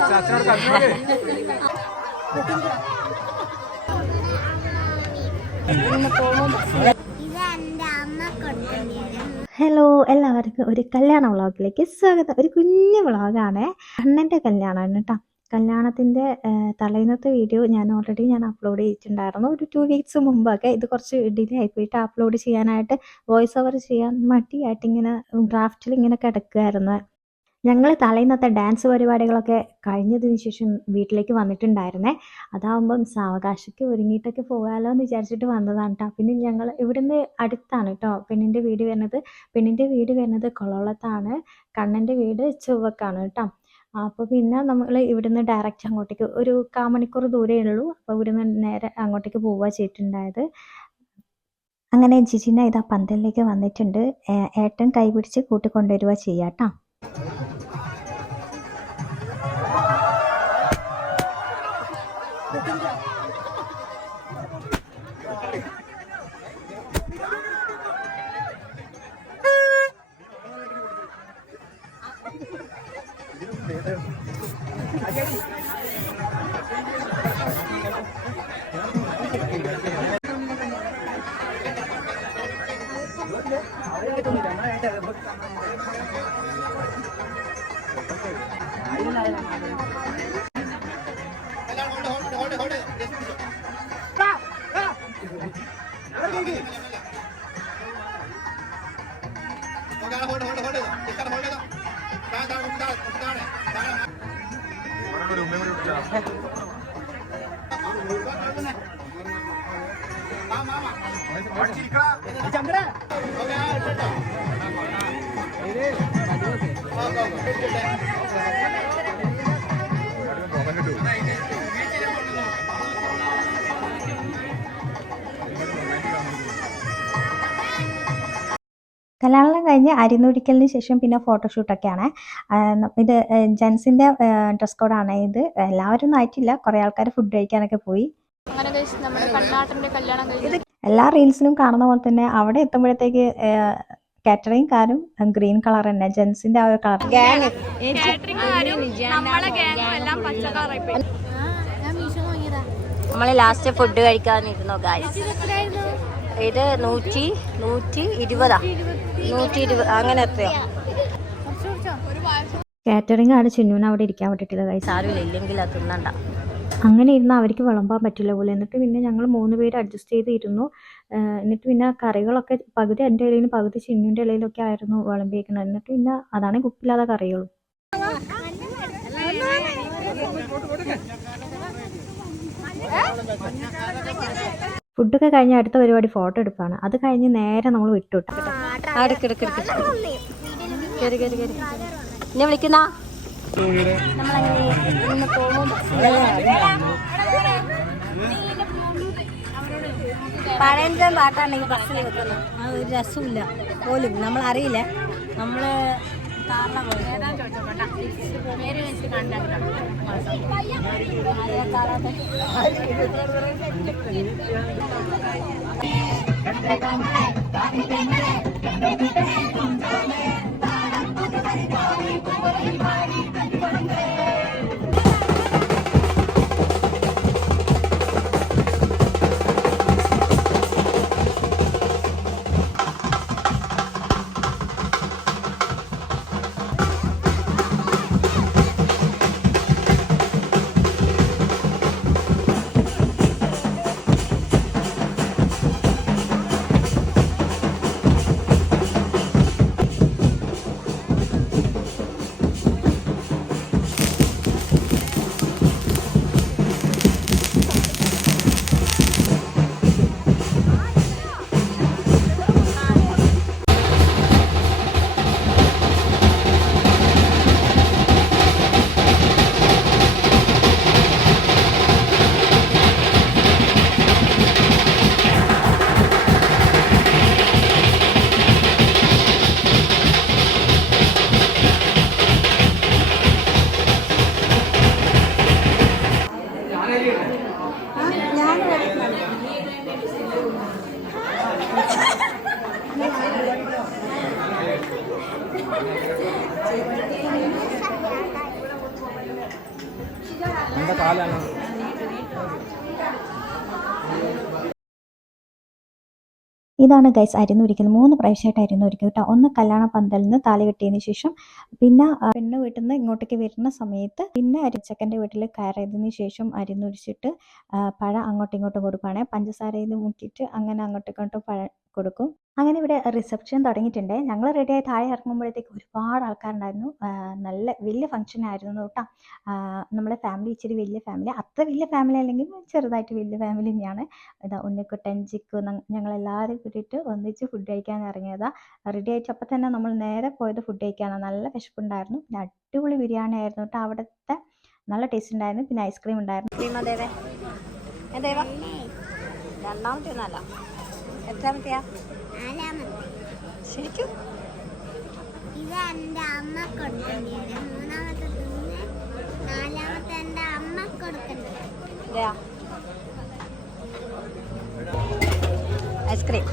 Hello, എല്ലാവർക്കും ഒരു കല്യാണ വ്ളോഗിലേക്ക് സ്വാഗതം. ഒരു കുഞ്ഞു വ്ളോഗാണ്. അണ്ണൻ്റെ കല്യാണമാണ് കേട്ടോ. കല്യാണത്തിൻ്റെ തലേന്നത്തെ വീഡിയോ ഞാൻ അപ്ലോഡ് ചെയ്തിട്ടുണ്ടായിരുന്നു ഒരു 2 വീക്സ് മുമ്പൊക്കെ. ഇത് കുറച്ച് ഡിലേ ആയിപ്പോയിട്ട് അപ്ലോഡ് ചെയ്യാനായിട്ട് വോയിസ് ഓവർ ചെയ്യാൻ മടിയായിട്ട് ഇങ്ങനെ ഡ്രാഫ്റ്റിൽ ഇങ്ങനെ കിടക്കുകയായിരുന്നു. ഞങ്ങൾ തലേന്നത്തെ ഡാൻസ് പരിപാടികളൊക്കെ കഴിഞ്ഞതിന് ശേഷം വീട്ടിലേക്ക് വന്നിട്ടുണ്ടായിരുന്നേ. അതാവുമ്പം സാവകാശക്ക് ഒരുങ്ങിയിട്ടൊക്കെ പോകാമല്ലോ എന്ന് വിചാരിച്ചിട്ട് വന്നതാണ് കേട്ടോ. പിന്നെ ഞങ്ങൾ ഇവിടുന്ന് അടുത്താണ് കേട്ടോ പെണ്ണിൻ്റെ വീട് വരുന്നത്. പെണ്ണിൻ്റെ വീട് വരുന്നത് കൊളോളത്താണ്, കണ്ണൻ്റെ വീട് ചൊവ്വക്കാണ് കേട്ടോ. അപ്പോൾ പിന്നെ നമ്മൾ ഇവിടുന്ന് ഡയറക്റ്റ് അങ്ങോട്ടേക്ക് ഒരു 1/4 മണിക്കൂർ ദൂരമേ ഉള്ളൂ. അപ്പോൾ ഇവിടുന്ന് നേരെ അങ്ങോട്ടേക്ക് പോവുക ചെയ്തിട്ടുണ്ടായത്. അങ്ങനെ ജിജിന ഇതാ പന്തലിലേക്ക് വന്നിട്ടുണ്ട്. ഏട്ടൻ കൈപിടിച്ച് കൂട്ടിക്കൊണ്ടുവരിക ചെയ്യാം കേട്ടോ. കല്യാണം കഴിഞ്ഞ് അരിന്നൊഴിക്കലിന് ശേഷം പിന്നെ ഫോട്ടോഷൂട്ടൊക്കെയാണ്. ഇത് ജെൻസിൻ്റെ ഡ്രസ് കോഡാണ്. ഇത് എല്ലാവരും ആയിട്ടില്ല, കുറേ ആൾക്കാർ ഫുഡ് കഴിക്കാനൊക്കെ പോയി. എല്ലാ റീൽസിലും കാണുന്ന പോലെ തന്നെ അവിടെ എത്തുമ്പോഴത്തേക്ക് കാറ്ററിംഗ് കാരും ഗ്രീൻ കളർ തന്നെ, ജെൻസിൻ്റെ ആ ഒരു കളർ. നമ്മൾ ലാസ്റ്റ് ഫുഡ് കഴിക്കാനിരുന്നു ഗായ്സ്. ഇത് 120 അങ്ങനെ എത്രയോ. കാറ്ററിംഗ് ആണ് ചിന്നുവിന് അവിടെ ഇരിക്കാൻ പറ്റിയിട്ടില്ല ഗൈസ്. സാരമില്ല, ഇല്ലെങ്കിൽ അത് തിന്നണ്ട. അങ്ങനെ ഇരുന്ന് അവർക്ക് വിളമ്പാൻ പറ്റില്ല പോലെ. എന്നിട്ട് പിന്നെ ഞങ്ങൾ 3 പേര് അഡ്ജസ്റ്റ് ചെയ്തിരുന്നു. എന്നിട്ട് പിന്നെ കറികളൊക്കെ പകുതി എൻ്റെ ഇലയിലും പകുതി ചിന്നുവിൻ്റെ ഇലയിലൊക്കെ ആയിരുന്നു വിളമ്പിയിരിക്കുന്നത്. എന്നിട്ട് പിന്നെ അതാണ് കുപ്പില്ലാതെ കറികളും. ഫുഡൊക്കെ കഴിഞ്ഞ് അടുത്ത പരിപാടി ഫോട്ടോ എടുപ്പാണ്. അത് കഴിഞ്ഞ് നേരെ നമ്മൾ വിട്ടുവിട്ടു. എന്നെ വിളിക്കുന്ന പഴയൻ്റെ പാട്ടാണ് ഈ ബസ്സിൽ വെക്കുന്നത്. ആ ഒരു രസമില്ല പോലും, നമ്മളറിയില്ല. നമ്മൾ ഇതാണ് ഗൈസ് അരിന്നൊരിക്കൽ 3 പ്രാവശ്യമായിട്ട് അരിന്നൊരിക്കും കേട്ടോ. ഒന്ന് കല്യാണ പന്തലിൽ നിന്ന് താലി കെട്ടിയതിന് ശേഷം, പിന്നെ പെണ്ണ് വീട്ടിൽ നിന്ന് ഇങ്ങോട്ടേക്ക് വരുന്ന സമയത്ത്, പിന്നെ ചെക്കൻ്റെ വീട്ടിൽ കയറിയതിന് ശേഷം അരിന്നൊരിച്ചിട്ട് പഴം അങ്ങോട്ടും ഇങ്ങോട്ടും കൊടുക്കുകയാണെ. പഞ്ചസാരയിൽ മുക്കിയിട്ട് അങ്ങനെ അങ്ങോട്ടും ഇങ്ങോട്ടും പഴം കൊടുക്കും. അങ്ങനെ ഇവിടെ റിസപ്ഷൻ തുടങ്ങിയിട്ടുണ്ട്. ഞങ്ങൾ റെഡിയായി താഴെ ഇറങ്ങുമ്പോഴത്തേക്ക് ഒരുപാട് ആൾക്കാരുണ്ടായിരുന്നു. നല്ല വലിയ ഫംഗ്ഷൻ ആയിരുന്നു കേട്ടോ. നമ്മുടെ ഫാമിലി ഇച്ചിരി വലിയ ഫാമിലി, അത്ര വലിയ ഫാമിലി അല്ലെങ്കിൽ ചെറുതായിട്ട് വലിയ ഫാമിലി തന്നെയാണ്. ഇതാ ഉണ്ണിക്കുട്ടൻ, ചിക്കു, ഞങ്ങളെല്ലാവരും കൂടിയിട്ട് ഒന്നിച്ച് ഫുഡ് കഴിക്കാൻ ഇറങ്ങിയതാണ്. റെഡി ആയിട്ട് അപ്പം തന്നെ നമ്മൾ നേരെ പോയത് ഫുഡ് കഴിക്കാനാണ്. നല്ല വിശപ്പുണ്ടായിരുന്നു. പിന്നെ അടിപൊളി ബിരിയാണി ആയിരുന്നു കേട്ടോ. അവിടുത്തെ നല്ല ടേസ്റ്റ് ഉണ്ടായിരുന്നു. പിന്നെ ഐസ്ക്രീം ഉണ്ടായിരുന്നു. രണ്ടാമത്തെ ഒന്നല്ല, എത്രാമത്തെയാ ശരിക്കും? ഇത് എൻ്റെ അമ്മ കൊടുക്കേണ്ടത്, മൂന്നാമത്തെ തിന്ന് നാലാമത്തെ എൻ്റെ അമ്മ കൊടുക്കേണ്ടത്. ഐസ്ക്രീം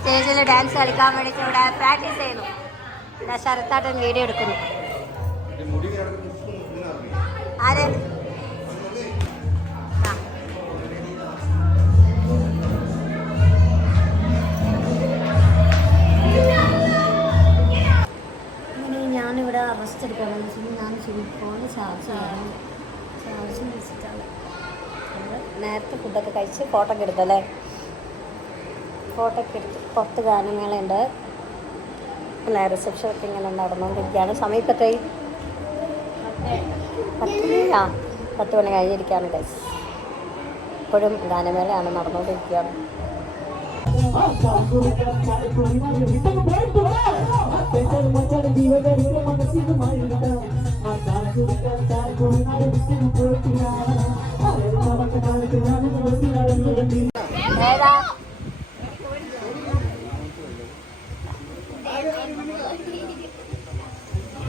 സ്റ്റേജിൽ ഡാൻസ് കളിക്കാൻ വേണ്ടിയിട്ട് ഇവിടെ പ്രാക്ടീസ് ചെയ്യുന്നു. ഇവിടെ ശരത്താട്ടൻ വീഡിയോ എടുക്കുന്നു. ആര്? അങ്ങനെ ഞാനിവിടെ റെസ്റ്റ് എടുക്കുകയാണെന്ന് വെച്ചാൽ ഞാൻ ഫോൺ ചാർജ് ചെയ്യണം. ചാർജ് വെച്ചിട്ടാണ് നേരത്തെ ഫുഡൊക്കെ കഴിച്ച് ഫോട്ടോ ഒക്കെ എടുത്തല്ലേ. ഫോട്ടോ ഒക്കെ എടുത്ത് പുറത്ത് ഗാനമേളയുണ്ട്. അല്ല, റിസപ്ഷനൊക്കെ ഇങ്ങനെ നടന്നുകൊണ്ടിരിക്കുകയാണ്. സമയം ഇപ്പം എത്രയായി? 10 മണി കഴിഞ്ഞിരിക്കുകയാണ് ഗൈസ്. ഇപ്പോഴും ഗാനമേളയാണ് നടന്നുകൊണ്ടിരിക്കുകയാണ്. ഏതാ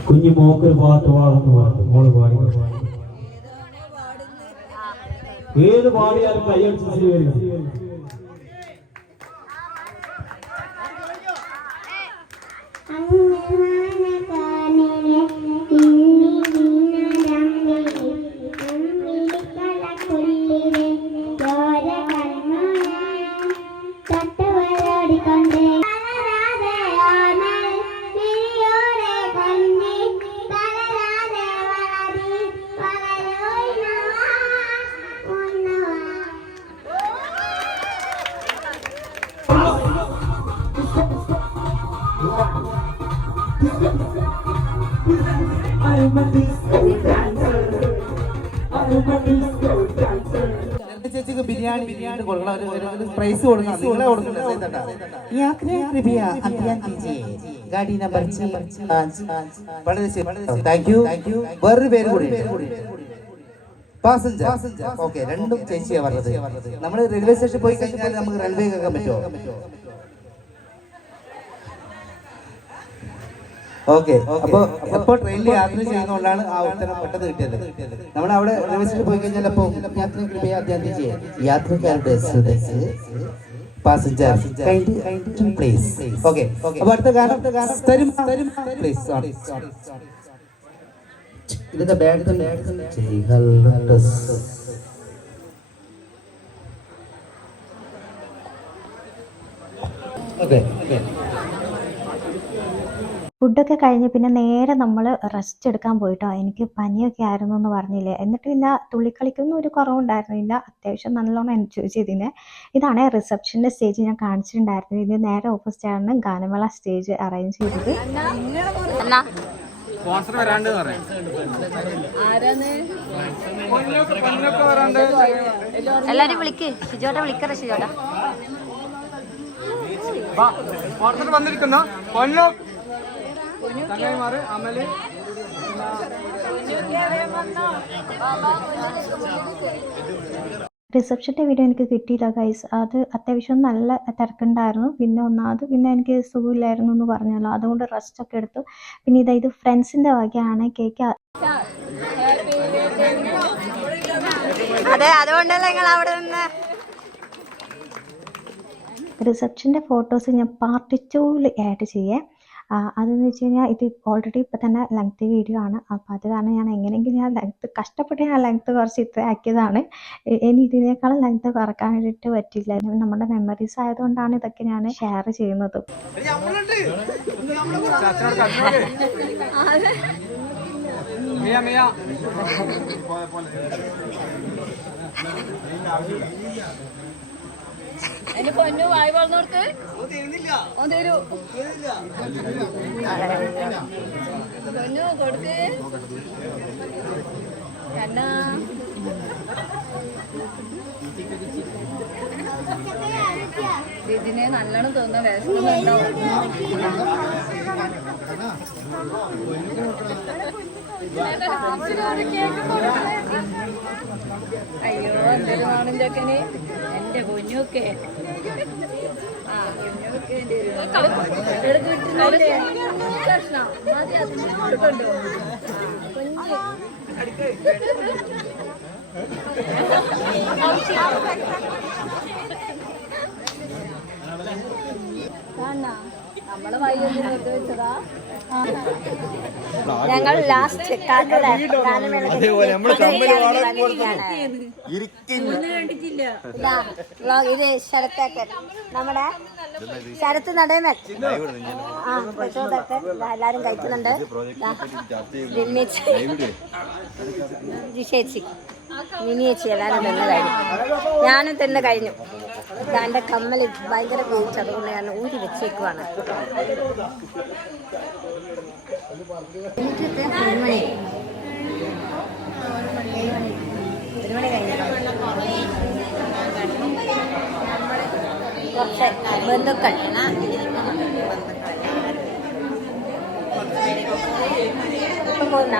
കുഞ്ഞു മോക്ക് പാട്ട് പാടുന്നു പറഞ്ഞു. മോള് പാടി ഏത് പാടിയാലും കയ്യടിച്ച് സ്വീകരിക്കും. ചേച്ചിക്ക് ബിരിയാണി കൊടുക്കണം, പ്രൈസ് കൊടുക്കണം. നിങ്ങളെ കൊടുക്കണം. ഗാഡി നമ്പർ വളരെ താങ്ക് യു. വേറൊരു പേര് കൂടി പാസഞ്ചർ. ഓക്കെ, രണ്ടും ചേച്ചിയാ പറഞ്ഞത്. നമ്മൾ റെയിൽവേ സ്റ്റേഷനിൽ പോയി കഴിഞ്ഞാൽ നമുക്ക് റൺവേ കേൾക്കാൻ പറ്റുമോ? ഓക്കെ, അപ്പൊ എപ്പോ ട്രെയിനിൽ യാത്ര ചെയ്യുന്നതുകൊണ്ടാണ് ആ ഉത്തരം പെട്ടെന്ന് കിട്ടിയത്. നമ്മൾ അവിടെ റെയിൽവേ സ്റ്റേഷനിൽ പോയി കഴിഞ്ഞാൽ അപ്പൊ യാത്രക്കാരുടെ പാസഞ്ചർ പ്ലീസ്. ഓക്കെ, അപ്പൊ അടുത്ത ഗാനം പ്ലീസ്. ഇതിന്റെ ബാഗ് ഓക്കെ. ഫുഡൊക്കെ കഴിഞ്ഞ് പിന്നെ നേരെ നമ്മൾ റെസ്റ്റ് എടുക്കാൻ പോയിട്ടോ. എനിക്ക് പനിയൊക്കെ ആയിരുന്നു എന്ന് പറഞ്ഞില്ലേ. എന്നിട്ട് പിന്നെ തുള്ളിക്കളിക്കൊന്നും ഒരു കുറവുണ്ടായിരുന്നില്ല. അത്യാവശ്യം നല്ലോണം എൻജോയ് ചെയ്തിന്. ഇതാണ് റിസപ്ഷൻ്റെ സ്റ്റേജ് ഞാൻ കാണിച്ചിട്ടുണ്ടായിരുന്നു. ഇത് നേരെ ഓപ്പോസിറ്റാണ് ഗാനമേള സ്റ്റേജ് അറേഞ്ച് ചെയ്തത്. എല്ലാരും വിളിക്ക്, ഷിജോട്ട വിളിക്കറ. ഷിജോട്ട വന്നിരിക്കുന്ന ചങ്ങായിമാര് അമല് റിസപ്ഷൻ്റെ വീഡിയോ എനിക്ക് കിട്ടിയില്ല ഗൈസ്. അത് അത്യാവശ്യം നല്ല തിരക്കുണ്ടായിരുന്നു. പിന്നെ എനിക്ക് സുഖമില്ലായിരുന്നു എന്ന് പറഞ്ഞല്ലോ, അതുകൊണ്ട് റെസ്റ്റൊക്കെ എടുത്തു. പിന്നെ ഇത് ഫ്രണ്ട്സിൻ്റെ വകയാണ് കേക്ക്. അതെ, അതുകൊണ്ടല്ലേ നിങ്ങൾ അവിടെ നിന്ന് റിസപ്ഷൻ്റെ ഫോട്ടോസ് ഞാൻ പാർട്ട് 2 ആഡ് ചെയ്യേ. അതെന്ന് വെച്ച് കഴിഞ്ഞാൽ ഇത് ഓൾറെഡി ഇപ്പം തന്നെ ലെങ്ത് വീഡിയോ ആണ്. അപ്പോൾ അത് കാരണം ഞാൻ എങ്ങനെയെങ്കിലും ഞാൻ കഷ്ടപ്പെട്ട് ഞാൻ ലെങ്ത് കുറച്ച് ഇത്ര ആക്കിയതാണ്. ഇനി ഇതിനേക്കാളും ലെങ്ത് കുറക്കാൻ വേണ്ടിയിട്ട് പറ്റില്ല. നമ്മുടെ മെമ്മറീസ് ആയതുകൊണ്ടാണ് ഇതൊക്കെ ഞാൻ ഷെയർ ചെയ്യുന്നത്. മിയ മിയ എന്റെ പൊന്നു വായി വളർന്നോർക്ക് തരൂ പൊന്നു കൊടുക്ക് കണ്ണാ ഇതിനെ നല്ലോണം തോന്നുന്ന വിഷമമുണ്ടോ? അയ്യോ എന്തൊരു നാണും ചക്കന് എന്റെ പൊന്നൊക്കെ. കഷ്ണം മതി അതിന് കൊടുക്കണ്ടോ കുഞ്ഞ് നമ്മളെ വയ്യൊന്നും വെറുതെ വെച്ചതാ. ഞങ്ങൾ ലാസ്റ്റ് ഇത് ശരത്തേക്കൻ നമ്മുടെ ശരത്ത് നടേമൻ എല്ലാരും കഴിക്കുന്നുണ്ട്. ജിഷേച്ചി മിനിയേച്ചി എല്ലാരും തന്നെ കഴിഞ്ഞു. ഞാനും തന്നെ കഴിഞ്ഞു. എൻ്റെ കമ്മൽ ഭയങ്കര ഉപയോഗിച്ചു, അതുകൊണ്ട് ഞാൻ ഊരി വെച്ചേക്കുവാണ്. ഒരു മണി കഴിഞ്ഞു. കുറച്ച് ബന്ധുക്കൾ ഇപ്പം പോകുന്ന